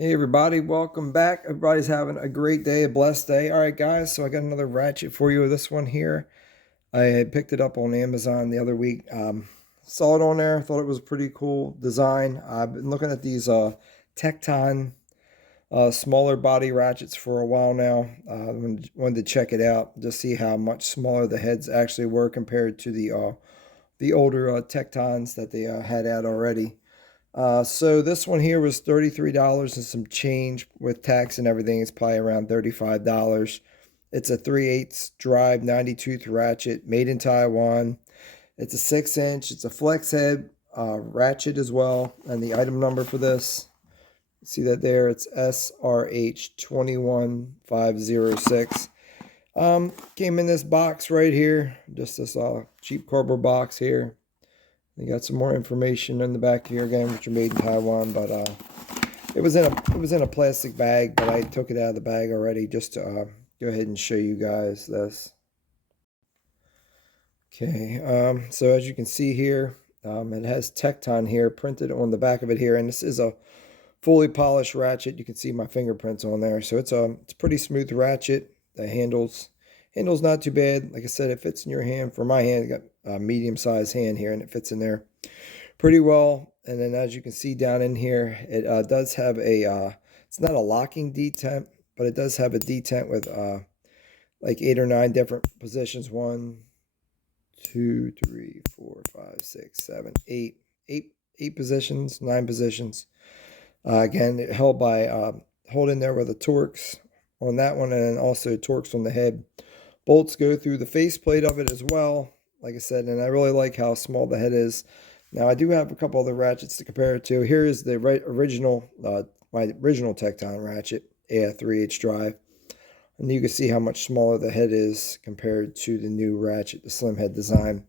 Hey everybody, welcome back. Everybody's having a great day, a blessed day. All right, guys, so I got another Ratchet for you. This one here, I had picked it up on Amazon the other week. Saw it on there, thought it was a pretty cool design. I've been looking at these TEKTON smaller body ratchets for a while now. Wanted to check it out, just see how much smaller the heads actually were compared to the older TEKTONs that they had out already. So this one here was $33 and some change with tax and everything. It's probably around $35. It's a 3/8 drive 90 tooth ratchet made in Taiwan. It's a 6-inch. It's a flex head ratchet as well. And the item number for this, see that there? It's SRH21506. Came in this box right here, just this cheap cardboard box here. They got some more information in the back here again, which are made in Taiwan, but it was in a plastic bag, but I took it out of the bag already just to go ahead and show you guys this. Okay, so as you can see here, it has TEKTON here printed on the back of it here, and this is a fully polished ratchet. You can see my fingerprints on there, so it's a pretty smooth ratchet. The handle's not too bad. Like I said, it fits in your hand. For my hand, I got a medium-sized hand here, and it fits in there pretty well. And then as you can see down in here, it does have a, it's not a locking detent, but it does have a detent with like 8 or 9 different positions. 1, 2, 3, 4, 5, 6, 7, 8, 8 positions, 9 positions. Again, it held by holding there with the Torx on that one, and then also Torx on the head. Bolts go through the faceplate of it as well, like I said, and I really like how small the head is. Now, I do have a couple other ratchets to compare it to. Here is the original, my original TEKTON ratchet, a 3/8 drive. And you can see how much smaller the head is compared to the new ratchet, the slim head design.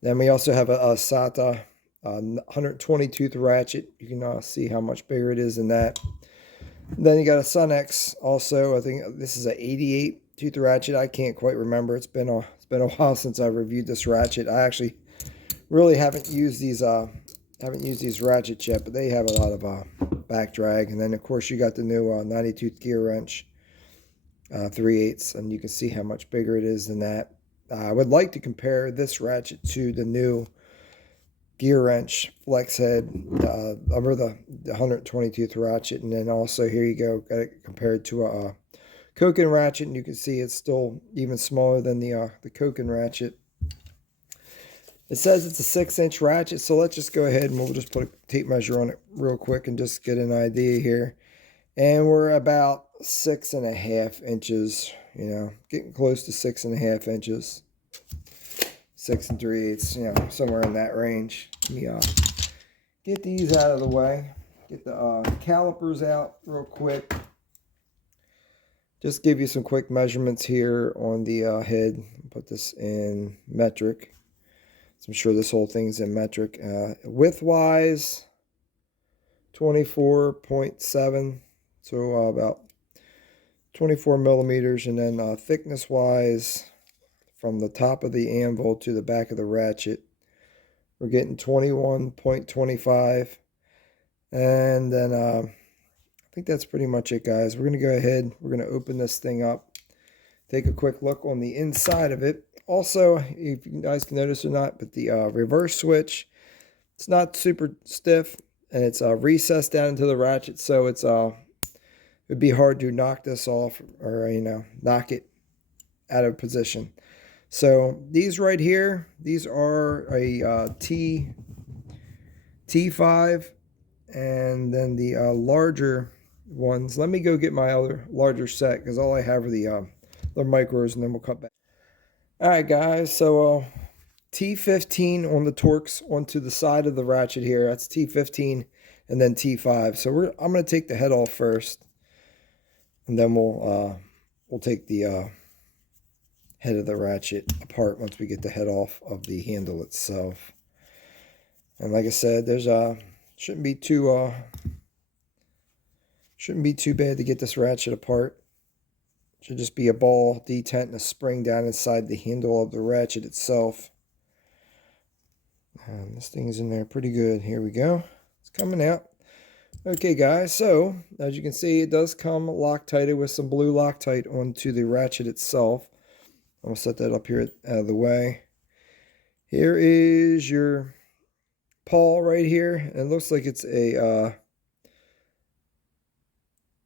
Then we also have a SATA 120 tooth ratchet. You can see how much bigger it is than that. Then you got a SunX also. I think this is an 88 tooth ratchet. I can't quite remember. It's been a while since I reviewed this ratchet. I actually really haven't used these ratchets yet, but they have a lot of back drag. And then of course you got the new 90 tooth gear wrench, 3/8, and you can see how much bigger it is than that. I would like to compare this ratchet to the new gear wrench flex head over the 120 tooth ratchet, and then also here you go, got it compared to a Koken ratchet, and you can see it's still even smaller than the Koken ratchet. It says it's a 6-inch ratchet, so let's just go ahead and we'll just put a tape measure on it real quick and just get an idea here. And we're about 6.5 inches, you know, getting close to 6.5 inches. 6 3/8, somewhere in that range. Let me get these out of the way. Get the calipers out real quick. Just give you some quick measurements here on the head. Put this in metric. So I'm sure this whole thing's in metric. Width-wise, 24.7. So about 24 millimeters. And then thickness-wise, from the top of the anvil to the back of the ratchet, we're getting 21.25. And then I think that's pretty much it, guys. We're going to go ahead, we're going to open this thing up, take a quick look on the inside of it. Also, if you guys can notice or not, but the reverse switch, it's not super stiff, and it's recessed down into the ratchet, so it's it'd be hard to knock this off or knock it out of position. So these right here, these are a T5, and then the larger ones. Let me go get my other larger set, because all I have are the micros, and then we'll cut back. All right, guys, so T15 on the Torx onto the side of the ratchet here. That's T15, and then T5. So I'm going to take the head off first, and then we'll take the head of the ratchet apart once we get the head off of the handle itself. And like I said, there's shouldn't be too bad to get this ratchet apart. Should just be a ball detent and a spring down inside the handle of the ratchet itself. And this thing's in there pretty good. Here we go. It's coming out. Okay guys, so as you can see, it does come Loctited with some blue Loctite onto the ratchet itself. I'm going to set that up here out of the way. Here is your pawl right here. It looks like it's a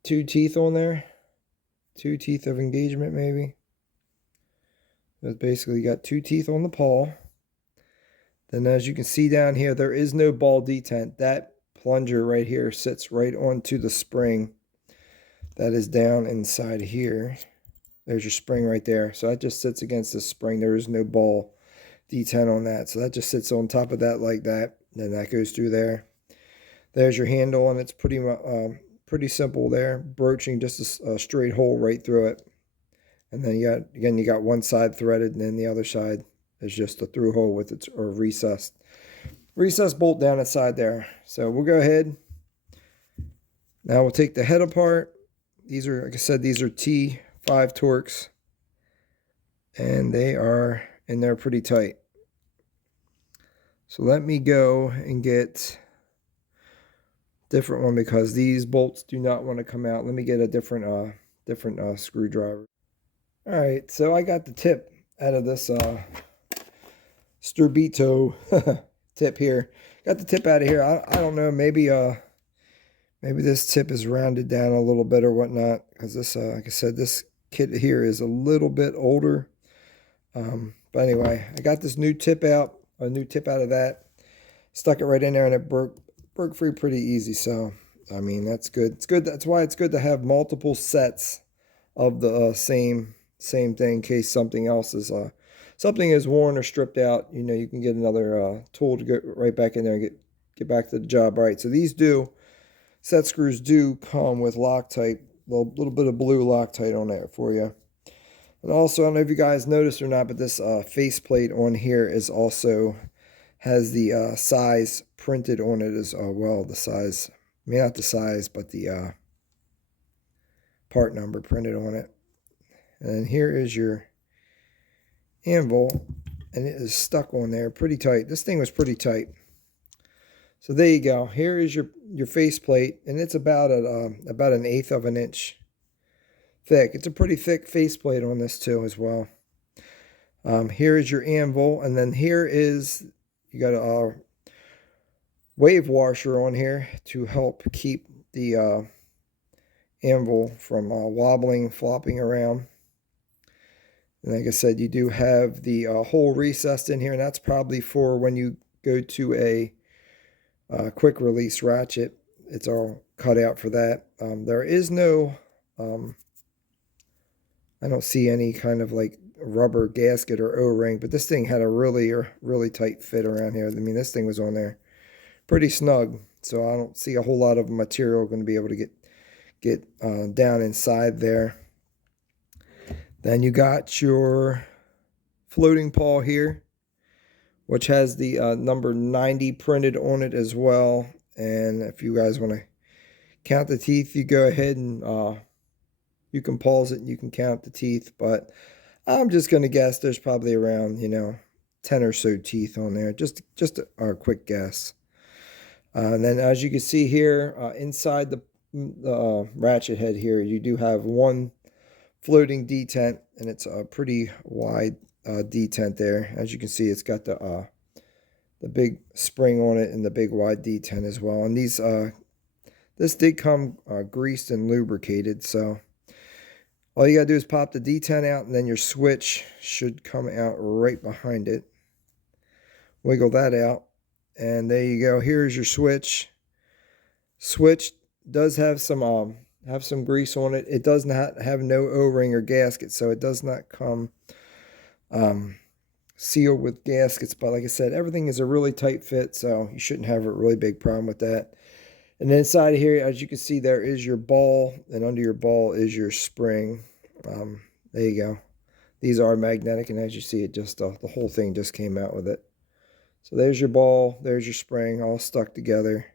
2 teeth on there. 2 teeth of engagement maybe. It's basically got 2 teeth on the pawl. Then as you can see down here, there is no ball detent. That plunger right here sits right onto the spring that is down inside here. There's your spring right there. So that just sits against the spring. There is no ball detent on that. So that just sits on top of that like that. Then that goes through there. There's your handle, and it's pretty simple there. Broaching just a straight hole right through it. And then you got one side threaded, and then the other side is just a through hole with its or recessed bolt down inside there. So we'll go ahead. Now we'll take the head apart. These are, like I said, these are T5 Torx, and they are in there pretty tight. So let me go and get a different one because these bolts do not want to come out. Let me get a different screwdriver. All right, so I got the tip out of this Sturbito tip here. Got the tip out of here. I don't know, maybe this tip is rounded down a little bit or whatnot, because this like I said, this kit here is a little bit older. But anyway, I got this new tip out, a new tip out of that. Stuck it right in there, and it broke free pretty easy. So I mean, that's good. It's good. That's why it's good to have multiple sets of the same thing in case something else is something is worn or stripped out. You know, you can get another tool to get right back in there and get back to the job right. So these set screws do come with Loctite, a little bit of blue Loctite on there for you. And also, I don't know if you guys noticed or not, but this faceplate on here is also has the size printed on it as well. The size, I mean, not the size, but the part number printed on it. And here is your anvil, and it is stuck on there pretty tight. This thing was pretty tight. So there you go. Here is your faceplate, and it's about an 1/8 of an inch thick. It's a pretty thick faceplate on this too as well. Here is your anvil, and then here is, you got a wave washer on here to help keep the anvil from wobbling, flopping around. And like I said, you do have the hole recessed in here, and that's probably for when you go to a quick release ratchet. It's all cut out for that. There is no, I don't see any kind of like rubber gasket or O-ring, but this thing had a really tight fit around here. I mean, this thing was on there pretty snug, so I don't see a whole lot of material going to be able to get down inside there. Then you got your floating pawl here, which has the number 90 printed on it as well. And if you guys want to count the teeth, you go ahead and you can pause it and you can count the teeth. But I'm just going to guess there's probably around, 10 or so teeth on there. Just a quick guess. And then as you can see here, inside the ratchet head here, you do have one floating detent, and it's a pretty wide detent there. As you can see, it's got the big spring on it and the big wide detent as well. And these this did come greased and lubricated, so all you gotta do is pop the detent out, and then your switch should come out right behind it. Wiggle that out, and there you go. Here's your switch. Switch does have some grease on it. It does not have no O-ring or gasket, so it does not come sealed with gaskets. But like I said, everything is a really tight fit, so you shouldn't have a really big problem with that. And then inside here, as you can see, there is your ball, and under your ball is your spring. There you go. These are magnetic, and as you see, it just the whole thing just came out with it. So there's your ball, there's your spring, all stuck together.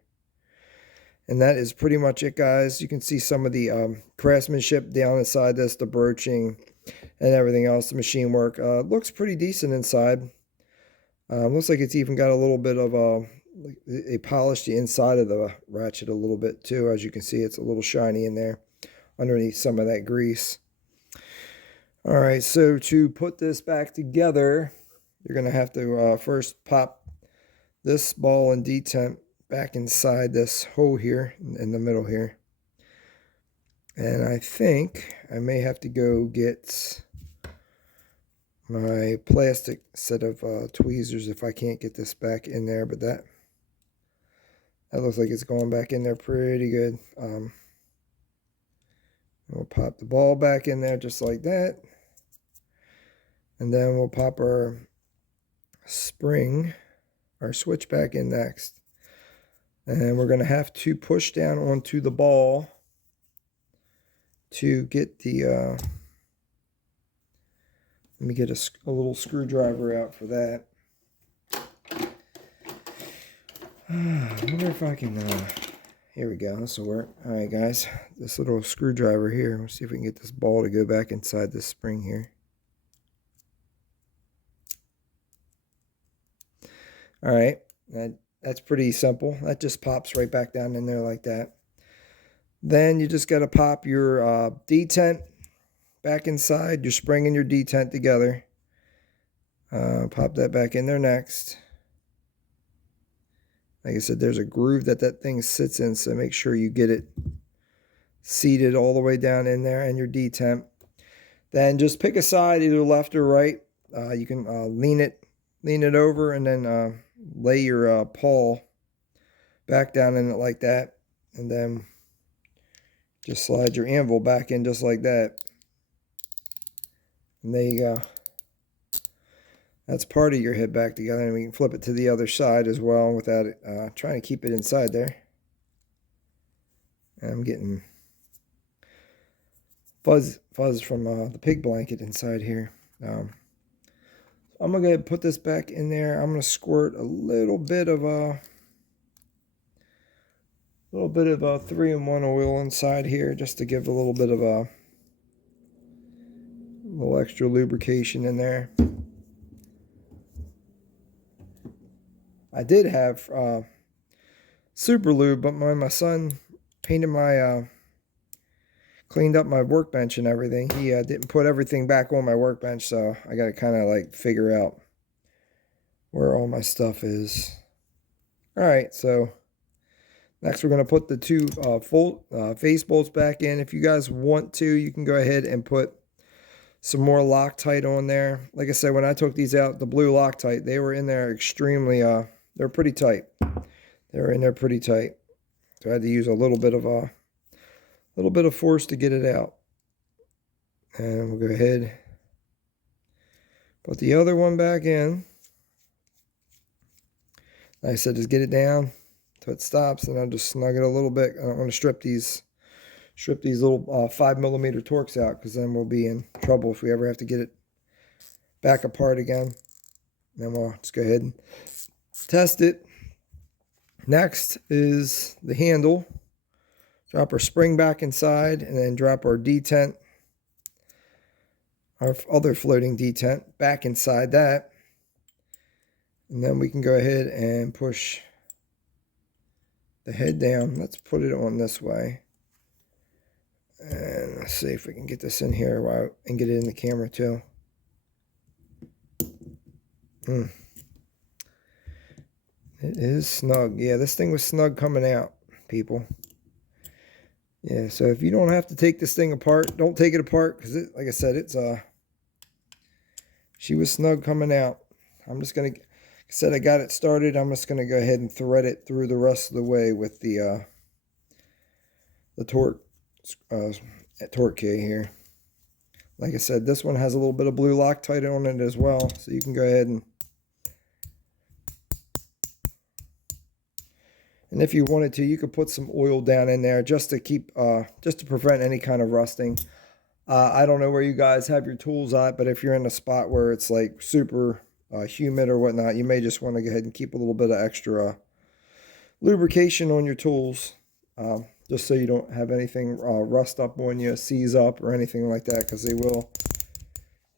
And that is pretty much it, guys. You can see some of the craftsmanship down inside this, the broaching and everything else, the machine work. Looks pretty decent inside. Looks like it's even got a little bit of they polished the inside of the ratchet a little bit too. As you can see, it's a little shiny in there underneath some of that grease. All right, so to put this back together, you're going to have to first pop this ball and detent back inside this hole here in the middle here. And I think I may have to go get my plastic set of tweezers if I can't get this back in there, but that looks like it's going back in there pretty good. We'll pop the ball back in there just like that. And then we'll pop our spring, our switch back in next. And we're going to have to push down onto the ball to get the, let me get a little screwdriver out for that. I wonder if I can, here we go, this will work. All right, guys, this little screwdriver here, let's see if we can get this ball to go back inside this spring here. All right, that's pretty simple. That just pops right back down in there like that. Then you just got to pop your detent back inside, your spring and your detent together. Pop that back in there next. Like I said, there's a groove that thing sits in, so make sure you get it seated all the way down in there and your detent. Then just pick a side, either left or right. You can lean it over and then lay your paw back down in it like that, and then just slide your anvil back in just like that, and there you go. That's part of your head back together, and we can flip it to the other side as well without it trying to keep it inside there. And I'm getting fuzz from the pig blanket inside here. I'm going to put this back in there. I'm going to squirt a little bit of 3-in-1 oil inside here, just to give a little bit of a little extra lubrication in there. I did have super lube, but when my son painted my cleaned up my workbench and everything, he didn't put everything back on my workbench, so I got to kind of like figure out where all my stuff is. All right, so next we're going to put the two face bolts back in. If you guys want to, you can go ahead and put some more Loctite on there. Like I said, when I took these out, the blue Loctite, they were in there extremely, they're pretty tight. They were in there pretty tight. So I had to use a little bit of force to get it out. And we'll go ahead, put the other one back in. Like I said, just get it down till it stops, and I'll just snug it a little bit. I don't want to strip these little 5mm Torx out, because then we'll be in trouble if we ever have to get it back apart again. Then we'll just go ahead and test it. Next is the handle. Drop our spring back inside, and then drop our detent, our other floating detent, back inside that. And then we can go ahead and push the head down. Let's put it on this way. And let's see if we can get this in here and get it in the camera too. It is snug. Yeah, this thing was snug coming out, people. Yeah, so if you don't have to take this thing apart, don't take it apart, because like I said, she was snug coming out. I'm just gonna, like I said, I got it started. I'm just gonna go ahead and thread it through the rest of the way with the torque key here. Like I said, this one has a little bit of blue Loctite on it as well, so you can go ahead and if you wanted to, you could put some oil down in there just to keep, just to prevent any kind of rusting. I don't know where you guys have your tools at, but if you're in a spot where it's like super humid or whatnot, you may just want to go ahead and keep a little bit of extra lubrication on your tools, just so you don't have anything rust up on you, seize up, or anything like that, because you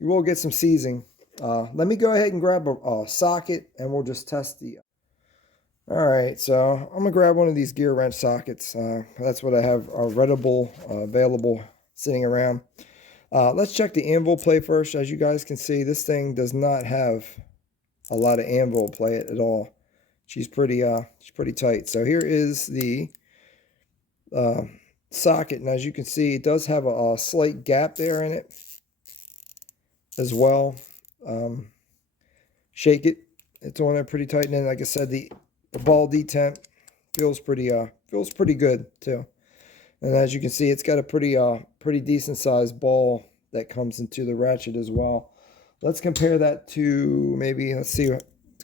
will get some seizing. Let me go ahead and grab a socket, and we'll just test the. All right, so I'm gonna grab one of these gear wrench sockets. That's what I have readable, available sitting around. Let's check the anvil play first. As you guys can see, this thing does not have a lot of anvil play at all. She's pretty tight. So here is the socket, and as you can see, it does have a slight gap there in it as well. Shake it; it's on there pretty tight, and then, like I said, the ball detent feels pretty good too. And as you can see, it's got a pretty decent sized ball that comes into the ratchet as well. Let's compare that to let's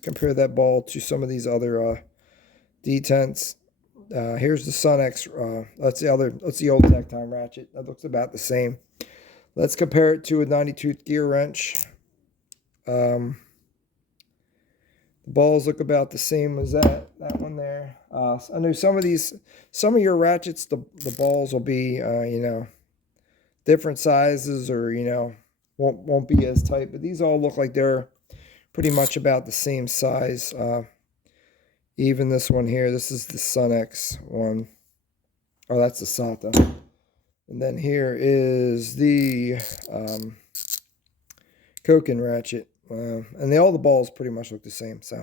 compare that ball to some of these other detents. Here's the Sunex. That's the old TEKTON ratchet. That looks about the same. Let's compare it to a 90-tooth gear wrench. The balls look about the same as that one there. I know some of your ratchets, the balls will be different sizes, or won't be as tight, but these all look like they're pretty much about the same size. Even this one here, this is the Sunex one. Oh, that's the SATA. And then here is the Koken ratchet. And all the balls pretty much look the same. So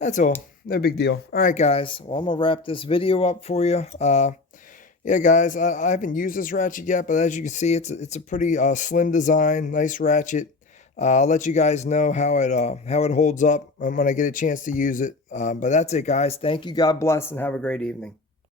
that's all. No big deal. All right, guys. Well, I'm going to wrap this video up for you. Yeah, guys, I haven't used this ratchet yet, but as you can see, it's a pretty slim design, nice ratchet. I'll let you guys know how it holds up when I get a chance to use it. But that's it, guys. Thank you. God bless, and have a great evening.